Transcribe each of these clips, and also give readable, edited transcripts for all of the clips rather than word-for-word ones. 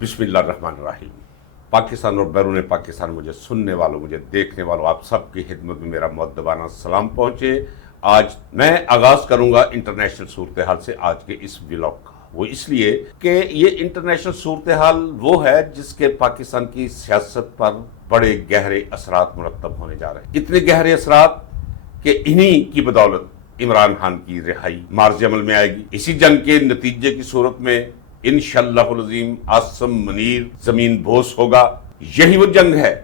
बिस्मिल्लाहिर्रहमानिर्रहीम। पाकिस्तान और बैरून पाकिस्तान मुझे सुनने वालों, मुझे देखने वालों, आप सबकी खिदमत में मेरा मुअद्दबाना सलाम पहुंचे। आज मैं आगाज करूंगा इंटरनेशनल सूरत हाल से आज के इस व्लॉग का। वो इसलिए कि ये इंटरनेशनल सूरत हाल वो है जिसके पाकिस्तान की सियासत पर बड़े गहरे असरात मुरतब होने जा रहे हैं। इतने गहरे असरात कि इन्हीं की बदौलत इमरान खान की रिहाई मार्ज अमल में आएगी। इसी जंग के नतीजे की सूरत में इंशाअल्लाहुल अज़ीम आसम मुनीर जमीन बोस होगा। यही वो जंग है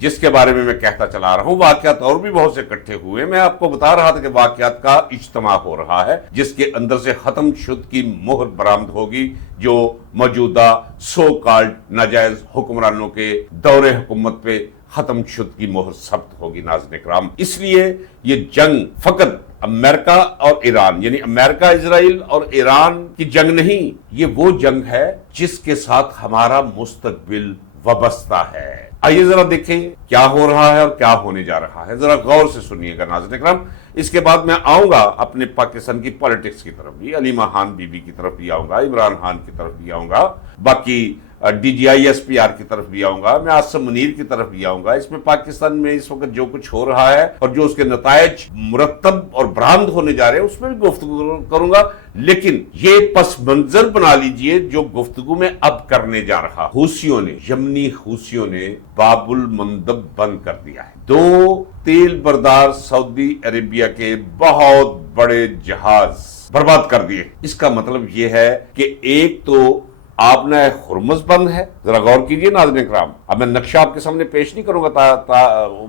जिसके बारे में मैं कहता चला रहा हूं। वाकयात और भी बहुत से इकट्ठे हुए। मैं आपको बता रहा था कि वाकयात का इज्तिमा हो रहा है जिसके अंदर से खत्म शुद की मोहर बरामद होगी जो मौजूदा सो कॉल्ड नाजायज हुक्मरानों के दौरे हुकूमत पे खत्म शुद की मोहर सख्त होगी। नाज़रीन इकराम, इसलिए ये जंग फकत अमेरिका और ईरान यानी अमेरिका इजराइल और ईरान की जंग नहीं, ये वो जंग है जिसके साथ हमारा मुस्तकबिल वाबस्ता है। आइए जरा देखें क्या हो रहा है और क्या होने जा रहा है। जरा गौर से सुनिएगा नाज़रीन इकराम। इसके बाद मैं आऊंगा अपने पाकिस्तान की पॉलिटिक्स की तरफ भी, अलीमा खान बीबी की तरफ भी आऊंगा, इमरान खान की तरफ भी आऊंगा, बाकी DGI-SPR की तरफ भी आऊंगा, मैं आसम मुनीर की तरफ भी आऊंगा। इसमें पाकिस्तान में इस वक्त जो कुछ हो रहा है और जो उसके नतायज मुरतब और बरामद होने जा रहे हैं उसमें भी गुफ्तगू करूंगा। लेकिन ये पस मंजर बना लीजिए जो गुफ्तगू में अब करने जा रहा। हूसियों ने, यमनी हूसियों ने बाबुल मंदब बंद कर दिया है। 2 तेल बरदार सऊदी अरेबिया के बहुत बड़े जहाज बर्बाद कर दिए। इसका मतलब यह है कि एक तो आपने हुर्मुज़ बंद है। जरा गौर कीजिए नाज़रीन इकराम। अब मैं नक्शा आपके सामने पेश नहीं करूंगा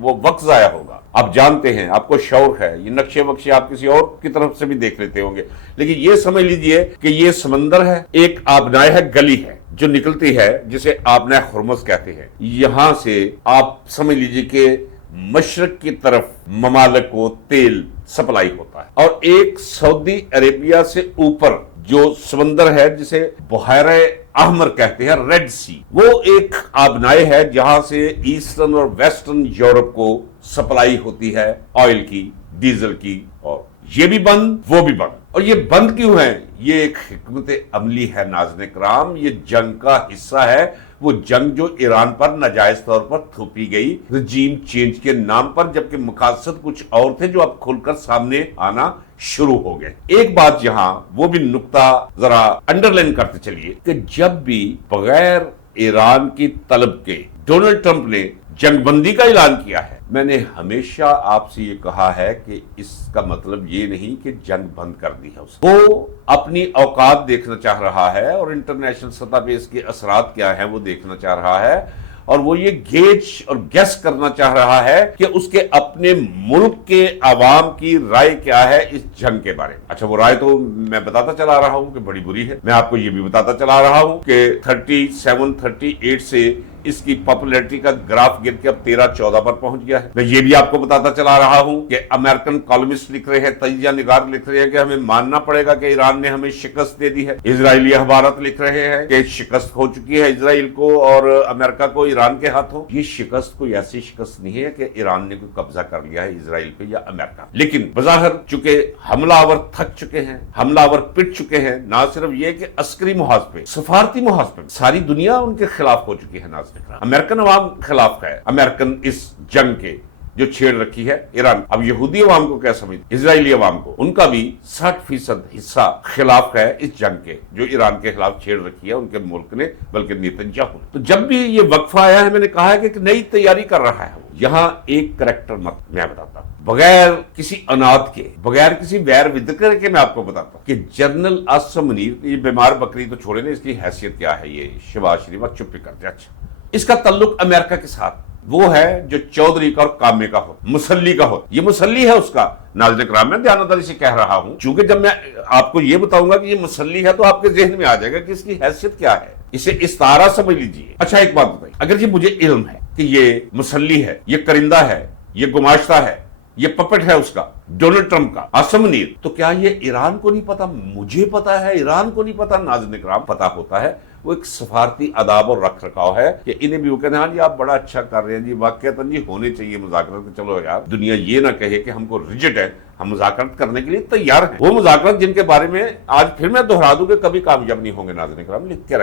वो वक्त जाया होगा। आप जानते हैं, आपको शौर है, ये नक्शे वक्शे आप किसी और की तरफ से भी देख लेते होंगे। लेकिन ये समझ लीजिए कि ये समंदर है, एक आबनाए है, गली है जो निकलती है जिसे आबनाए हुर्मुज़ कहते हैं। यहां से आप समझ लीजिए कि मशरक की तरफ ममालिक को तेल सप्लाई होता है। और एक सऊदी अरेबिया से ऊपर जो समंदर है जिसे बुहायरे अहमर कहते हैं, रेड सी, वो एक आबनाए है जहां से ईस्टर्न और वेस्टर्न यूरोप को सप्लाई होती है ऑयल की, डीजल की। और ये भी बंद, वो भी बंद। और ये बंद क्यों है? ये एक हिकमत अमली है नाज़रीन इकराम। ये जंग का हिस्सा है, वो जंग जो ईरान पर नाजायज तौर पर थोपी गई रजीम चेंज के नाम पर, जबकि मकासद कुछ और थे जो अब खुलकर सामने आना शुरू हो गए। एक बात यहां वो भी नुक्ता जरा अंडरलाइन करते चलिए कि जब भी बगैर ईरान की तलब के डोनाल्ड ट्रंप ने जंगबंदी का ऐलान किया है, मैंने हमेशा आपसे ये कहा है कि इसका मतलब ये नहीं कि जंग बंद कर दी है उसने। वो अपनी औकात देखना चाह रहा है और इंटरनेशनल सतह पे इसके असरात क्या हैं वो देखना चाह रहा है। और वो ये गेज और गैस करना चाह रहा है कि उसके अपने मुल्क के अवाम की राय क्या है इस जंग के बारे में। अच्छा, वो राय तो मैं बताता चला रहा हूं कि बड़ी बुरी है। मैं आपको ये भी बताता चला रहा हूं कि 37-38 से इसकी पॉपुलैरिटी का ग्राफ गिर के अब 13-14 पर पहुंच गया है। मैं ये भी आपको बताता चला रहा हूं कि अमेरिकन कॉलमिस्ट लिख रहे हैं, तजिया निगार लिख रहे हैं कि हमें मानना पड़ेगा कि ईरान ने हमें शिकस्त दे दी है। इजरायली अखबारात लिख रहे हैं कि शिकस्त हो चुकी है इजराइल को और अमेरिका को ईरान के हाथों। ये शिकस्त कोई ऐसी शिकस्त नहीं है कि ईरान ने कोई कब्जा कर लिया है इजराइल पे या अमेरिका। लेकिन बज़ाहिर चूंकि हमलावर थक चुके हैं, हमलावर पिट चुके हैं, ना सिर्फ ये कि अस्करी मुहाज पे, सफारती मुहाज पे सारी दुनिया उनके खिलाफ हो चुकी है। अमेरिकन अवाम खिलाफ है अमेरिकन इस जंग के जो छेड़ रखी है ईरान। अब यहूदी अवाम को क्या समझ, इजरायली अवाम को, उनका भी 60% हिस्सा खिलाफ है इस जंग के जो ईरान के खिलाफ छेड़ रखी है उनके मुल्क ने, बल्कि नेतन्याहू ने। तो जब भी ये वक्फा आया है मैंने कहा है कि नई तैयारी कर रहा है। यहाँ एक करैक्टर मत मैं बताता हूँ, बगैर किसी अनाद के, बगैर किसी वैर विद्कर के मैं आपको बताता हूँ कि जनरल आसम मुनीर, ये बीमार बकरी तो छोड़े ना, इसकी हैसियत क्या है ये शहबाज शरीफ, चुप ही करते। अच्छा, इसका ताल्लुक अमेरिका के साथ वो है जो चौधरी का और कामे का हो, मुसल्ली का हो। ये मुसल्ली है उसका। नाज़रीन इकराम, मैं ध्यानदारी से कह रहा हूं क्योंकि जब मैं आपको ये बताऊंगा कि ये मुसल्ली है तो आपके जहन में आ जाएगा कि इसकी हैसियत क्या है। इसे इस्तारा समझ लीजिए। अच्छा, एक बात बताइए, अगर ये मुझे इल्म है कि ये मुसल्ली है, ये करिंदा है, ये गुमाश्ता है, ये पपेट है उसका डोनाल्ड ट्रंप का, आसम मुनीर, तो क्या ये ईरान को नहीं पता? मुझे पता है, ईरान को नहीं पता। नाज़रीन इकराम, पता होता है। वो एक सफारती आदाब और रख रखाव है कि इन्हें भी वो कहते हैं हाँ जी आप बड़ा अच्छा कर रहे हैं जी, वाकई जी होने चाहिए मुज़ाकरात। चलो यार, दुनिया ये ना कहे कि हमको रिजिड है, ہم مذاکرات کرنے کے لیے تیار ہیں. وہ مذاکرات جن کے بارے میں آج پھر میں دہرا دوں کہ کبھی کامیاب نہیں ہوں گے. ناظرین کرام لکھ کے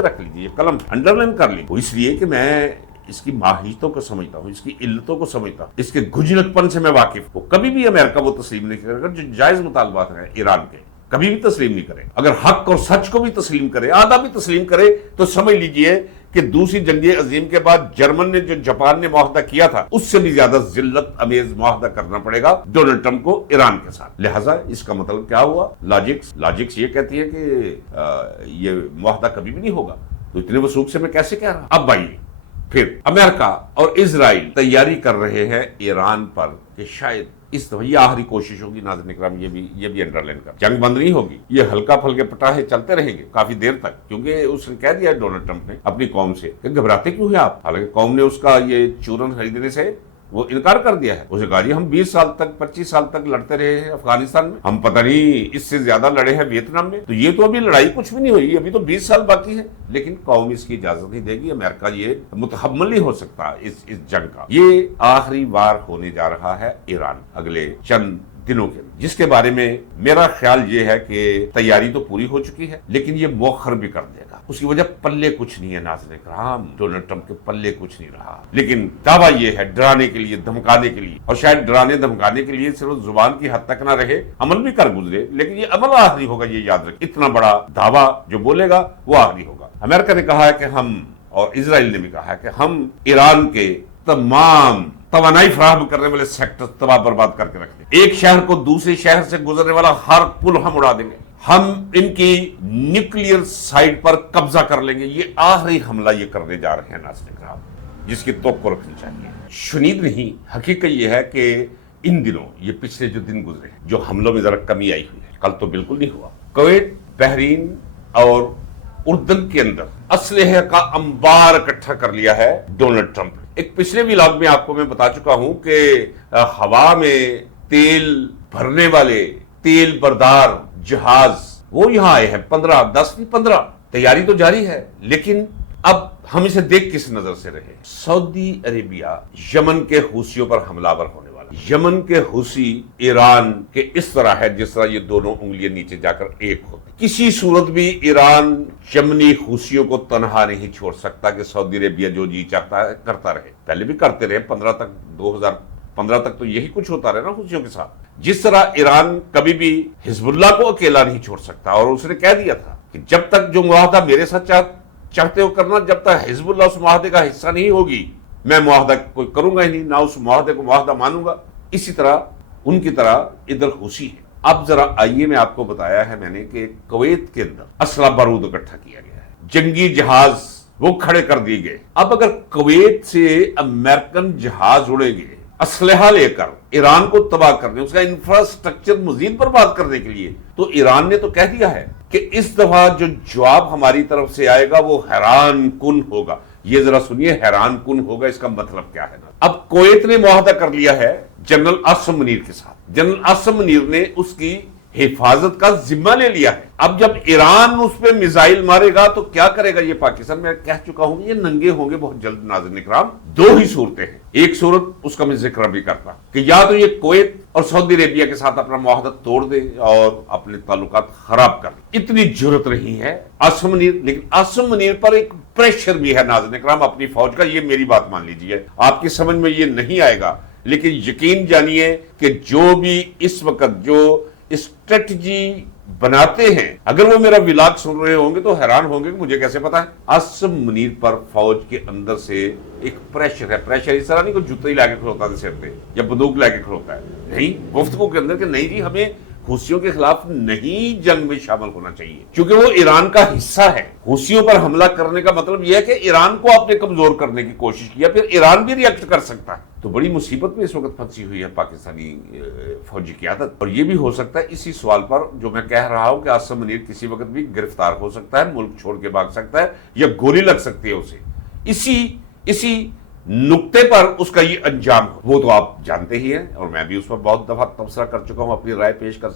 رکھ لیجیے قلم انڈر لائن کر لیجیے. اس لیے کہ میں اس کی ماہیتوں کو سمجھتا ہوں, اس کی علتوں کو سمجھتا ہوں, اس کے گھجلک پن سے میں واقف ہوں. کبھی بھی امریکہ وہ تسلیم نہیں کرے گا جو جائز مطالبات ہیں ایران کے, کبھی بھی تسلیم نہیں کرے. اگر حق اور سچ کو بھی تسلیم کرے, آدھا بھی تسلیم کرے, تو سمجھ لیجئے کہ دوسری جنگ عظیم کے بعد جرمن نے جو جاپان نے معاہدہ کیا تھا اس سے بھی زیادہ ذلت امیز معاہدہ کرنا پڑے گا ڈونلڈ ٹرمپ کو ایران کے ساتھ. لہٰذا اس کا مطلب کیا ہوا؟ لاجکس یہ کہتی ہے کہ یہ معاہدہ کبھی بھی نہیں ہوگا. تو اتنے وثوق سے میں کیسے کہہ رہا؟ اب آئیے پھر امریکہ اور اسرائیل تیاری کر رہے ہیں ایران پر کہ شاید اس دفعہ یہ آخری کوشش ہوگی. ناظرین اکرام یہ بھی انڈر لائن کر, جنگ بند نہیں ہوگی, یہ ہلکا پھلکے پٹاخے چلتے رہیں گے کافی دیر تک, کیونکہ اس نے کہہ دیا ڈونلڈ ٹرمپ نے اپنی قوم سے کہ گھبراتے کیوں ہیں آپ. حالانکہ قوم نے اس کا یہ چورن خریدنے سے وہ انکار کر دیا ہے. اسے کہا جی ہم 20 سال تک 25 سال تک لڑتے رہے ہیں افغانستان میں, ہم پتہ نہیں اس سے زیادہ لڑے ہیں ویتنام میں, تو یہ تو ابھی لڑائی کچھ بھی نہیں ہوئی, ابھی تو 20 سال باقی ہے. لیکن قوم اس کی اجازت نہیں دے گی. امریکہ یہ متحمل نہیں ہو سکتا اس جنگ کا. یہ آخری وار ہونے جا رہا ہے ایران اگلے چند دنوں کے, جس کے بارے میں میرا خیال یہ ہے کہ تیاری تو پوری ہو چکی ہے, لیکن یہ مؤخر بھی کر دے گا. اس کی وجہ پلے کچھ نہیں ہے. ناظرین کرام ڈونلڈ ٹرمپ کے پلے کچھ نہیں رہا, لیکن دعویٰ یہ ہے ڈرانے کے لیے, دھمکانے کے لیے, اور شاید ڈرانے دھمکانے کے لیے صرف زبان کی حد تک نہ رہے, عمل بھی کر گزرے, لیکن یہ عمل آخری ہوگا. یہ یاد رکھ, اتنا بڑا دعویٰ جو بولے گا وہ آخری ہوگا. امریکہ نے کہا ہے کہ ہم, اور اسرائیل نے بھی کہا ہے کہ ہم ایران کے تمام توانائی فراہم کرنے والے سیکٹر تباہ برباد کر کے رکھ دیں. ایک شہر کو دوسرے شہر سے گزرنے والا ہر پل ہم اڑا دیں گے. ہم ان کی نیوکلیئر سائٹ پر قبضہ کر لیں گے. یہ آخری حملہ یہ کرنے جا رہے ہیں ناظرین کرام, جس کی توقع رکھنی چاہیے. شنید نہیں, حقیقت یہ ہے کہ ان دنوں, یہ پچھلے جو دن گزرے, جو حملوں میں ذرا کمی آئی ہوئی ہے. کل تو بالکل نہیں ہوا. کویت, بحرین اور اردن کے اندر اسلحے کا انبار اکٹھا کر لیا ہے ڈونلڈ ٹرمپ. ایک پچھلے ولاگ میں آپ کو میں بتا چکا ہوں کہ ہوا میں تیل بھرنے والے تیل بردار جہاز وہ یہاں آئے ہیں 15 تیاری تو جاری ہے. لیکن اب ہم اسے دیکھ کس نظر سے رہے. سعودی عربیہ یمن کے حوثیوں پر حملہ آور ہونے والا. یمن کے حوثی ایران کے اس طرح ہے جس طرح یہ دونوں انگلیاں نیچے جا کر ایک ہوتی. کسی صورت بھی ایران یمنی حوثیوں کو تنہا نہیں چھوڑ سکتا کہ سعودی عربیہ جو جی چاہتا ہے کرتا رہے. پہلے بھی کرتے رہے, 2015 تک تو یہی کچھ ہوتا رہا نا حوثیوں کے ساتھ. جس طرح ایران کبھی بھی حزب اللہ کو اکیلا نہیں چھوڑ سکتا, اور اس نے کہہ دیا تھا کہ جب تک جو معاہدہ میرے ساتھ چاہتے ہو کرنا, جب تک حزب اللہ اس معاہدے کا حصہ نہیں ہوگی میں معاہدہ کوئی کروں گا ہی نہیں, نہ اس معاہدے کو معاہدہ مانوں گا. اسی طرح ان کی طرح ادھر حوثی ہے. اب ذرا آئیے, میں آپ کو بتایا ہے میں نے کہ کویت کے اندر اسلحہ بارود اکٹھا کیا گیا ہے, جنگی جہاز وہ کھڑے کر دیے گئے. اب اگر کویت سے امریکن جہاز اڑے گے اسلحہ لے کر ایران کو تباہ کرنے, اس کا انفراسٹرکچر مزید برباد کرنے کے لیے, تو ایران نے تو کہہ دیا ہے کہ اس دفعہ جو جواب ہماری طرف سے آئے گا وہ حیران کن ہوگا. یہ ذرا سنیے, حیران کن ہوگا اس کا مطلب کیا ہے. اب کویت نے معاہدہ کر لیا ہے جنرل عاصم منیر کے ساتھ. جنرل عاصم منیر نے اس کی حفاظت کا ذمہ لے لیا ہے. اب جب ایران اس پہ میزائل مارے گا تو کیا کرے گا یہ پاکستان؟ میں کہہ چکا ہوں یہ ننگے ہوں گے بہت جلد. ناظرین اکرام, دو ہی صورتیں ہیں. ایک صورت اس کا میں ذکر بھی کرتا کہ یا تو یہ کویت اور سعودی عربیہ کے ساتھ اپنا معاہدہ توڑ دے اور اپنے تعلقات خراب کر لے. اتنی جرت نہیں ہے عاصم منیر, لیکن عاصم منیر پر ایک پریشر بھی ہے ناظرین اکرام اپنی فوج کا. یہ میری بات مان لیجیے, آپ کی سمجھ میں یہ نہیں آئے گا, لیکن یقین جانیے کہ جو بھی اس وقت جو اسٹریٹجی بناتے ہیں, اگر وہ میرا ولاگ سن رہے ہوں گے تو حیران ہوں گے کہ مجھے کیسے پتا ہے. عاصم منیر پر فوج کے اندر سے ایک پریشر ہے. پریشر اس طرح نہیں کوئی جوتا ہی لا کے کھڑوتا ہے سر پہ یا بندوق لا کے کھڑوتا ہے, نہیں. گفتگو کے اندر کہ نہیں جی ہمیں حوثیوں کے خلاف نہیں جنگ میں شامل ہونا چاہیے, کیونکہ وہ ایران کا حصہ ہے. حوثیوں پر حملہ کرنے کا مطلب یہ ہے کہ ایران کو آپ نے کمزور کرنے کی کوشش کیا, پھر ایران بھی ریئیکٹ کر سکتا ہے. تو بڑی مصیبت میں اس وقت پھنسی ہوئی ہے پاکستانی فوجی قیادت. اور یہ بھی ہو سکتا ہے اسی سوال پر جو میں کہہ رہا ہوں کہ عاصم منیر کسی وقت بھی گرفتار ہو سکتا ہے, ملک چھوڑ کے بھاگ سکتا ہے, یا گولی لگ سکتی ہے اسے. اسی نقطے پر اس کا یہ انجام وہ تو آپ جانتے ہی ہیں, اور میں بھی اس پر بہت دفعہ تبصرہ کر چکا ہوں, اپنی رائے پیش کر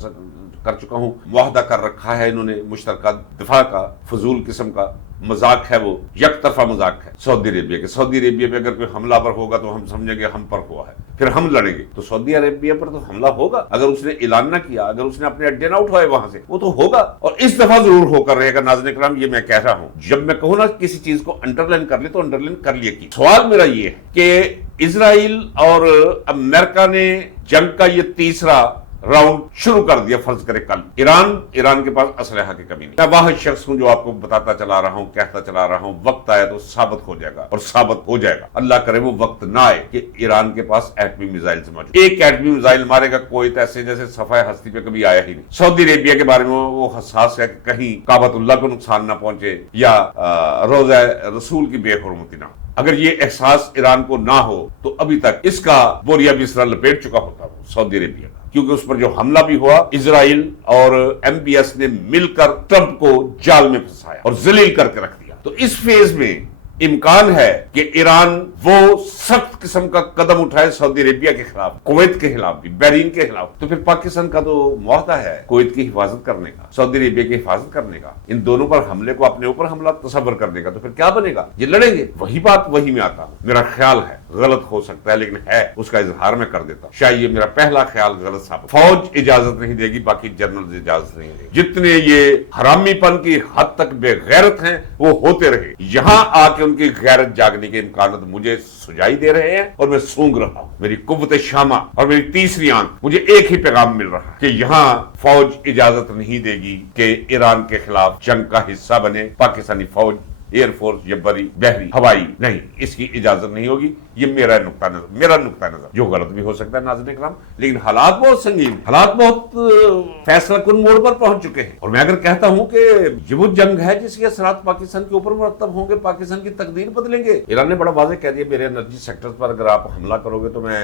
چکا ہوں. معاہدہ کر رکھا ہے انہوں نے مشترکہ دفاع کا, فضول قسم کا مذاق ہے, وہ یک طرفہ مذاق ہے سعودی عربیہ کے. سعودی عربیہ پہ اگر کوئی حملہ آور ہوگا تو ہم سمجھیں گے ہم پر ہوا ہے. फिर हम लड़ेंगे। तो सऊदी अरेबिया पर तो हमला होगा, अगर उसने ऐलान ना किया, अगर उसने अपने अड्डे ना उठवाए वहां से, वो तो होगा, और इस दफा जरूर होकर रहेगा। नाज़रीन इकराम, ये मैं कह रहा हूं, जब मैं कहूँ ना किसी चीज को अंडरलाइन कर ले तो अंडरलाइन कर लिए की। सवाल मेरा ये है कि इजराइल और अमेरिका ने जंग का ये तीसरा राउंड शुरू कर दिया। फर्ज करे कल ईरान के पास असलहा की कमी नहीं। मैं वह शख्स हूं जो आपको बताता चला रहा हूं, कहता चला रहा हूं, वक्त आया तो साबित हो जाएगा, और साबित हो जाएगा। अल्लाह करे वो वक्त ना आए कि ईरान के पास एटमी मिसाइल मौजूद। एक एटमी मिसाइल मारेगा कोई ऐसे जैसे सफाए हस्ती पे कभी आया ही नहीं। सऊदी अरेबिया के बारे में वो हसास है कि कहीं काबतुल्लाह को नुकसान ना पहुंचे या रोज़ा रसूल की बेहुरमती ना हो। अगर ये एहसास ईरान को ना हो तो अभी तक इसका बोरिया बिस्तरा लपेट चुका होता वो सऊदी अरेबिया का, क्योंकि उस पर जो हमला भी हुआ, इजराइल और एमबीएस ने मिलकर ट्रंप को जाल में फंसाया और जलील करके रख दिया। तो इस फेज में इम्कान है कि ईरान वो सख्त किस्म का कदम उठाए सऊदी अरेबिया के खिलाफ, कुवैत के खिलाफ भी, बहरीन के खिलाफ। तो फिर पाकिस्तान का तो मुआहदा है कुवैत की हिफाजत करने का, सऊदी अरेबिया की हिफाजत करने का, इन दोनों पर हमले को अपने ऊपर हमला तसव्वुर करने का। तो फिर क्या बनेगा? ये लड़ेंगे। वही बात वही में आता हूं, मेरा ख्याल है, गलत हो सकता है लेकिन है, उसका इजहार मैं कर देता हूं। शायद ये मेरा पहला ख्याल गलत साबित। फौज इजाजत नहीं देगी, बाकी जनरल इजाजत नहीं देगी। जितने ये हरामीपन की हद तक बेगैरत हैं वो होते रहे, यहां आके उनकी गैरत जागने के इम्कान मुझे सुझाई दे रहे हैं और मैं सूंघ रहा हूं। मेरी कुव्वत शामा और मेरी तीसरी आंख, मुझे एक ही पैगाम मिल रहा है कि यहां फौज इजाजत नहीं देगी कि ईरान के खिलाफ जंग का हिस्सा बने पाकिस्तानी फौज, एयरफोर्स या बहरी हवाई, नहीं, इसकी इजाजत नहीं होगी। ये मेरा नुक्ता नजर, जो गलत भी हो सकता है नाज़रीन इकराम, लेकिन हालात बहुत संगीन, हालात बहुत फैसला कुन मोड़ पर पहुंच चुके हैं। और मैं अगर कहता हूं कि ये वो जंग है जिसके असरात पाकिस्तान के ऊपर मुरतब होंगे, पाकिस्तान की तकदीर बदलेंगे। ईरान ने बड़ा वाज़ेह कह दिया, मेरे एनर्जी सेक्टर पर अगर आप हमला करोगे तो मैं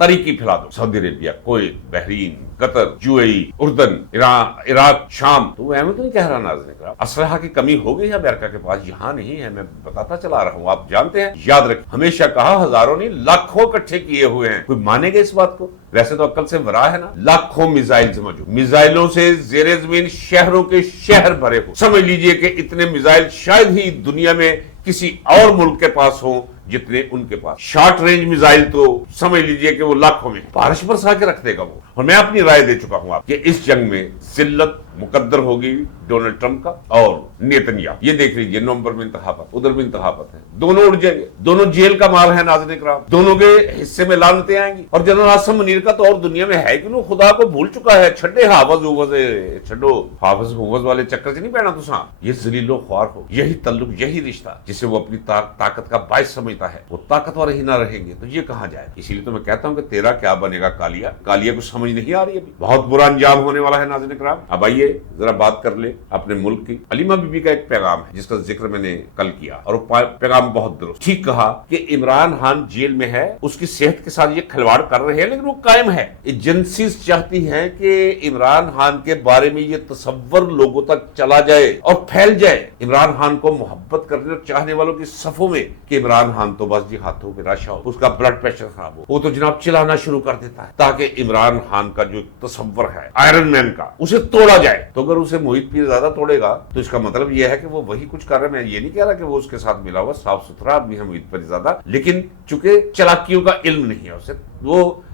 तरीकी फैला दूं। Saudi Arabia, Kuwait, Bahrain, Qatar, UAE, उर्दन, इराक, शाम। तो मैं तो नहीं कह रहा नाज़रीन इकराम, असलहा की कमी हो गई है अमेरिका के पास, यहाँ नहीं है, मैं बताता चला रहा हूँ। आप जानते हैं, याद रखें, हमेशा कहा हजारों नहीं लाखों इकट्ठे किए हुए हैं। कोई मानेगा इस बात को? वैसे तो अक्ल से वरा है ना। लाखों मिसाइल मौजूद, मिसाइलों से जेरे जमीन शहरों के शहर भरे हो। समझ लीजिए कि इतने मिसाइल शायद ही दुनिया में किसी और मुल्क के पास हो जितने उनके पास। शॉर्ट रेंज मिसाइल तो समझ लीजिए कि वो लाखों में, बारिश बरसा के रख देगा वो। और मैं अपनी राय दे चुका हूं आप कि इस जंग में जिल्लत मुकद्दर होगी डोनाल्ड ट्रंप का और नेतन्याहू। ये देख लीजिए, नवंबर में इंतखाबात, उधर भी इंतखाबात है, दोनों उड़ जाएंगे, दोनों जेल का माल है नाज़रीन इकराम, दोनों के हिस्से में लानतें आएंगी। और जनरल आसिम मुनीर का तो और दुनिया में है कि वो खुदा को भूल चुका है। छड्डे हाफिज हुफिज, छड्डो हाफिज हुफिज वाले चक्कर से नहीं पैना तुसा। ये जलीलो ख्वार हो, यही तल्लुक, यही रिश्ता जिसे वो अपनी ताकत का बाइस समझता है, वो ताकतवर ही ना रहेंगे तो ये कहां जाए। इसीलिए तो मैं कहता हूं कि तेरा क्या बनेगा कालिया। कालिया को समझ नहीं आ रही, अभी बहुत बुरा अंजाम होने वाला है नाज़रीन इकराम। अब आइए जरा बात कर ले अपने मुल्क की। अलीमा बीबी का एक पैगाम है जिसका जिक्र मैंने कल किया, और वो पैगाम बहुत दुरुस्त। ठीक कहा कि इमरान खान जेल में है, उसकी सेहत के साथ ये खिलवाड़ कर रहे हैं, लेकिन वो कायम है। एजेंसीज चाहती हैं कि इमरान खान के बारे में ये तसव्वुर लोगों तक चला जाए और फैल जाए, इमरान खान को मोहब्बत करने और चाहने वालों की सफों में, कि इमरान खान तो बस जी हाथों पे राशा हो, उसका ब्लड प्रेशर खराब हो, वो तो जनाब चिल्लाना शुरू कर देता है, ताकि इमरान खान का जो तसव्वुर है आयरन मैन का, उसे तोड़ा जाए। तो अगर उसे मोहित पीरज़ादा तोड़ेगा तो इसका मतलब यह है कि वो वही कुछ कर रहा है। मैं ये नहीं कह रहा कि वो उसके साथ मिला हुआ साफ सुथरा आदमी है मोहित पीरज़ादा, लेकिन चूंकि चालाकियों का इल्म नहीं है उसे, वो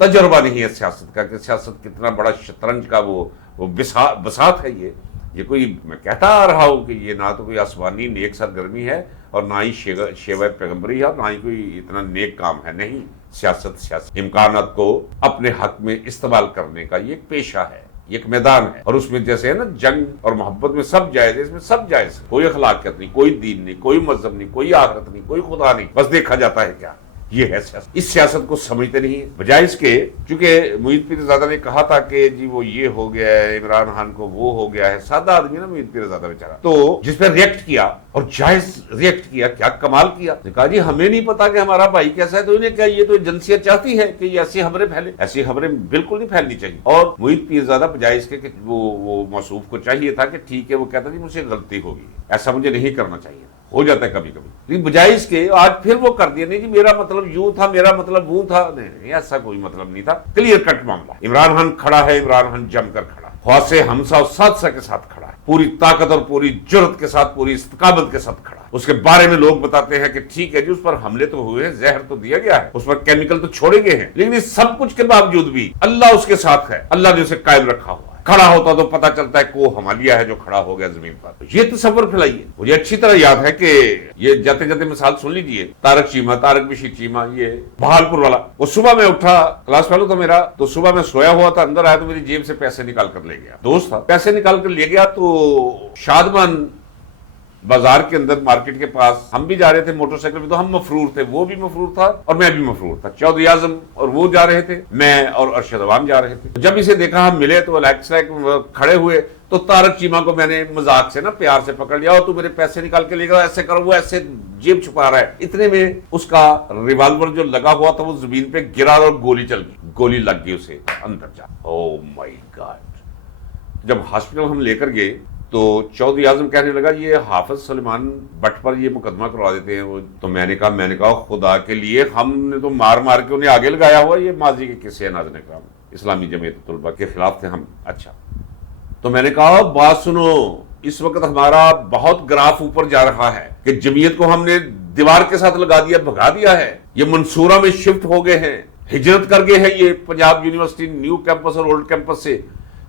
तजर्बा नहीं है सियासत का कि सियासत कितना बड़ा शतरंज का वो बसात है। ये कोई, मैं कहता आ रहा हूं कि ये ना तो कोई आसमानी नेक सरगर्मी है और ना ही शेवा पैगंबरी है, ना ही कोई इतना नेक काम है। नहीं, सियासत इम्कानात को अपने हक में इस्तेमाल करने का ये एक पेशा है, एक मैदान है। और उसमें जैसे है ना, जंग और मोहब्बत में सब जायज है, इसमें सब जायज है। कोई अखलाकियत नहीं, कोई दीन नहीं, कोई मजहब नहीं, कोई आखिरत नहीं, कोई खुदा नहीं, बस देखा जाता है क्या। ये है सियासत। इस सियासत को समझते नहीं, बजाय इसके, चूंकि मोहित पीरज़ादा ने कहा था कि जी वो ये हो गया है, इमरान खान को वो हो गया है, सादा आदमी ना मोहित पीरज़ादा बेचारा, तो जिस पर रिएक्ट किया और जायज रिएक्ट किया, क्या कमाल किया। कहा जी हमें नहीं पता कि हमारा भाई कैसा है, तो इन्हें क्या, ये तो एजेंसियां चाहती है कि ये ऐसी खबरें फैले। ऐसी खबरें बिल्कुल नहीं फैलनी चाहिए। और मोहित पीरज़ादा बजाय इसके कि वो मौसूफ को चाहिए था कि ठीक है, वो कहता जी मुझसे गलती होगी, ऐसा मुझे नहीं करना चाहिए, हो जाता है कभी कभी, लेकिन बजाय इसके आज फिर वो कर दिया, नहीं जी मेरा मतलब यूं था, मेरा मतलब वो था। नहीं, ऐसा कोई मतलब नहीं था, क्लियर कट मामला। इमरान खान खड़ा है, इमरान खान जमकर खड़ा, ख्वासे हमसा और सादसा के साथ खड़ा है, पूरी ताकत और पूरी जुर्रत के साथ, पूरी इस्तकामत के साथ खड़ा है। اس کے بارے میں لوگ بتاتے ہیں کہ ٹھیک ہے جی اس پر حملے تو ہوئے ہیں، زہر تو دیا گیا ہے، اس پر کیمیکل تو چھوڑے گئے ہیں، لیکن اس سب کچھ کے باوجود بھی اللہ اس کے ساتھ ہے، اللہ نے اسے قائم رکھا ہوا ہے۔ کھڑا ہوتا تو پتہ چلتا ہے کوہ ہمالیہ ہے جو کھڑا ہو گیا زمین پر۔ یہ تصور پھیلائیے۔ مجھے اچھی طرح یاد ہے کہ یہ جاتے جاتے مثال سن لیجئے، طارق بشیر چیمہ، یہ بہالپور والا، وہ صبح میں اٹھا، کلاس فیلو تھا میرا، تو صبح میں سویا ہوا تھا، اندر آیا تو میری جیب سے پیسے نکال کر لے گیا، دوست تھا، پیسے نکال کر لے گیا۔ تو شادمان بازار کے اندر مارکیٹ کے پاس ہم بھی جا رہے تھے موٹر سائیکل پہ، تو ہم مفرور تھے، وہ بھی مفرور تھا اور میں بھی مفرور تھا۔ چودھری اعظم اور وہ جا رہے تھے، میں اور ارشد عوام جا رہے تھے۔ جب اسے دیکھا ہم ملے تو کھڑے ہوئے، تو طارق چیمہ کو میں نے مذاق سے نا پیار سے پکڑ لیا، اور تو میرے پیسے نکال کے لے گا، ایسے کرو، وہ ایسے جیب چھپا رہا ہے۔ اتنے میں اس کا ریوالور جو لگا ہوا تھا وہ زمین پہ گرا اور گولی چل گئی، گولی لگ گئی اسے اندر جا۔ او مائی گاڈ! جب ہاسپٹل ہم لے کر گئے تو چودھری اعظم کہنے لگا یہ حافظ سلیمان بٹ پر یہ مقدمہ کروا دیتے ہیں۔ تو میں نے کہا خدا کے لیے، ہم نے تو مار مار کے انہیں آگے لگایا ہوا، یہ ماضی کے قصے ہیں ناظرین کرام، اسلامی جمعیت طلبہ کے خلاف تھے ہم۔ اچھا، تو میں نے کہا بات سنو، اس وقت ہمارا بہت گراف اوپر جا رہا ہے کہ جمعیت کو ہم نے دیوار کے ساتھ لگا دیا، بھگا دیا ہے، یہ منصورہ میں شفٹ ہو گئے ہیں، ہجرت کر گئے ہیں یہ پنجاب یونیورسٹی نیو کیمپس اور اولڈ کیمپس سے۔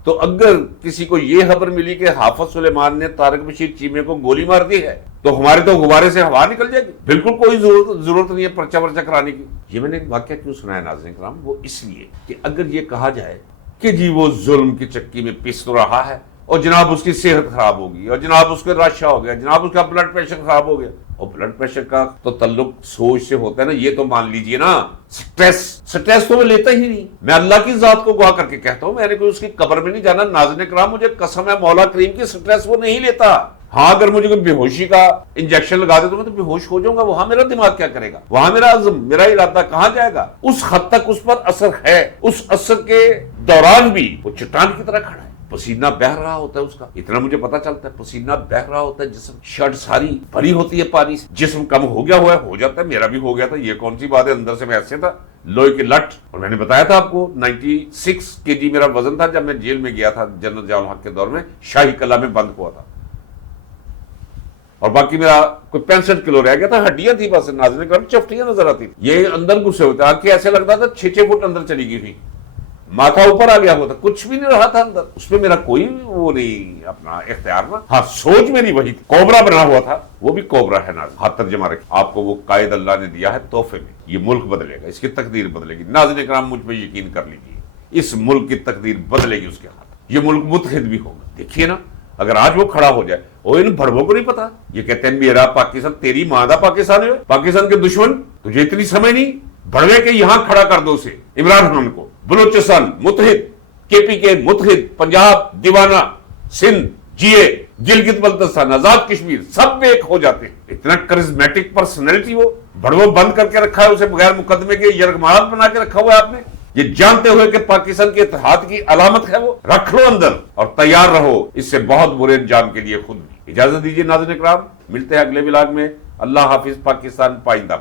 تو اگر کسی کو یہ خبر ملی کہ حافظ سلیمان نے طارق بشیر چیمے کو گولی مار دی ہے تو ہمارے تو غبارے سے ہوا نکل جائے گی، بالکل کوئی ضرورت نہیں ہے پرچہ ورچہ کرانے کی۔ یہ میں نے ایک واقعہ کیوں سنایا ناظرین کرام؟ وہ اس لیے کہ اگر یہ کہا جائے کہ جی وہ ظلم کی چکی میں پس تو رہا ہے، اور جناب اس کی صحت خراب ہوگی، اور جناب اس کا راشا ہو گیا، جناب اس کا بلڈ پریشر خراب ہو گیا، اور بلڈ پریشر کا تو تعلق سوچ سے ہوتا ہے نا، یہ تو مان لیجئے نا، سٹریس تو میں لیتا ہی نہیں۔ میں اللہ کی ذات کو گواہ کر کے کہتا ہوں، میں نے کوئی اس کی قبر میں نہیں جانا ناظرین کرام، مجھے قسم ہے مولا کریم کی، سٹریس وہ نہیں لیتا۔ ہاں اگر مجھے کوئی بے ہوشی کا انجیکشن لگا دے تو میں تو بے ہوش ہو جاؤں گا، وہاں میرا دماغ کیا کرے گا، وہاں میرا عزم، میرا ارادہ کہاں جائے گا؟ اس حد تک اس پر اثر ہے، اس اثر کے دوران بھی وہ چٹان کی طرح کھڑا ہے، پسینہ بہہ رہا ہوتا ہے اس کا، اتنا مجھے پتا چلتا ہے، پسینہ بہہ رہا ہوتا ہے، جسم شرٹ ساری بھری ہوتی ہے پانی سے، جسم کم ہو گیا ہوا ہے، ہو جاتا ہے، میرا بھی ہو گیا تھا، یہ کون سی بات ہے، اندر سے میں ایسے تھا لوہے کی لٹ۔ اور میں نے بتایا تھا آپ کو 96 kg میرا وزن تھا جب میں جیل میں گیا تھا جنرل ضیاء الحق کے دور میں، شاہی قلعہ میں بند ہوا تھا، اور باقی میرا کوئی 65 کلو رہ گیا تھا، ہڈیاں تھی بس، ناظرین کرام چفٹیاں نظر آتی تھی، یہ اندر گھسے ہوتے، آنکھیں ایسے لگتا تھا 6 فٹ اندر چلی گئی تھی، ماتھا اوپر آ گیا ہوتا، کچھ بھی نہیں رہا تھا اندر، اس پہ میرا کوئی وہ نہیں اپنا اختیار نہ، ہاں سوچ میری وہی تھی، کوبرا بنا ہوا تھا، وہ بھی کوبرا ہے ناظرین، ہاتھ ترجمہ رکھیں، آپ کو وہ قائد اللہ نے دیا ہے تحفے میں، یہ ملک بدلے گا، اس کی تقدیر بدلے گی، ناظرین کرام مجھ پہ یقین کر لیجیے، اس ملک کی تقدیر بدلے گی اس کے ہاتھ، یہ ملک متحد بھی ہوگا۔ دیکھیے نا، اگر آج وہ کھڑا ہو جائے، وہ ان بڑبوں کو نہیں پتا، یہ کہتے ہیں میرا پاکستان، تیری ماں دا پاکستان ہے، پاکستان کے دشمن، تجھے اتنی سمجھ نہیں، بڑوے کے یہاں کھڑا کر دو اسے، عمران خان کو، بلوچستان متحد، کے پی کے متحد، پنجاب دیوانہ، سندھ جیے، گلگت بلتستان، آزاد کشمیر، سب ایک ہو جاتے ہیں۔ اتنا کرزمیٹک پرسنالٹی، وہ بڑوہ بند کر کے رکھا ہے اسے، بغیر مقدمے کے یرغمالات بنا کے رکھا ہوا ہے آپ نے، یہ جانتے ہوئے کہ پاکستان کے اتحاد کی علامت ہے، وہ رکھ لو اندر اور تیار رہو اس سے بہت برے انجام کے لیے خود بھی۔ اجازت دیجیے ناظرین کرام، ملتے ہیں اگلے ولاگ میں، اللہ حافظ، پاکستان پائندہ باد۔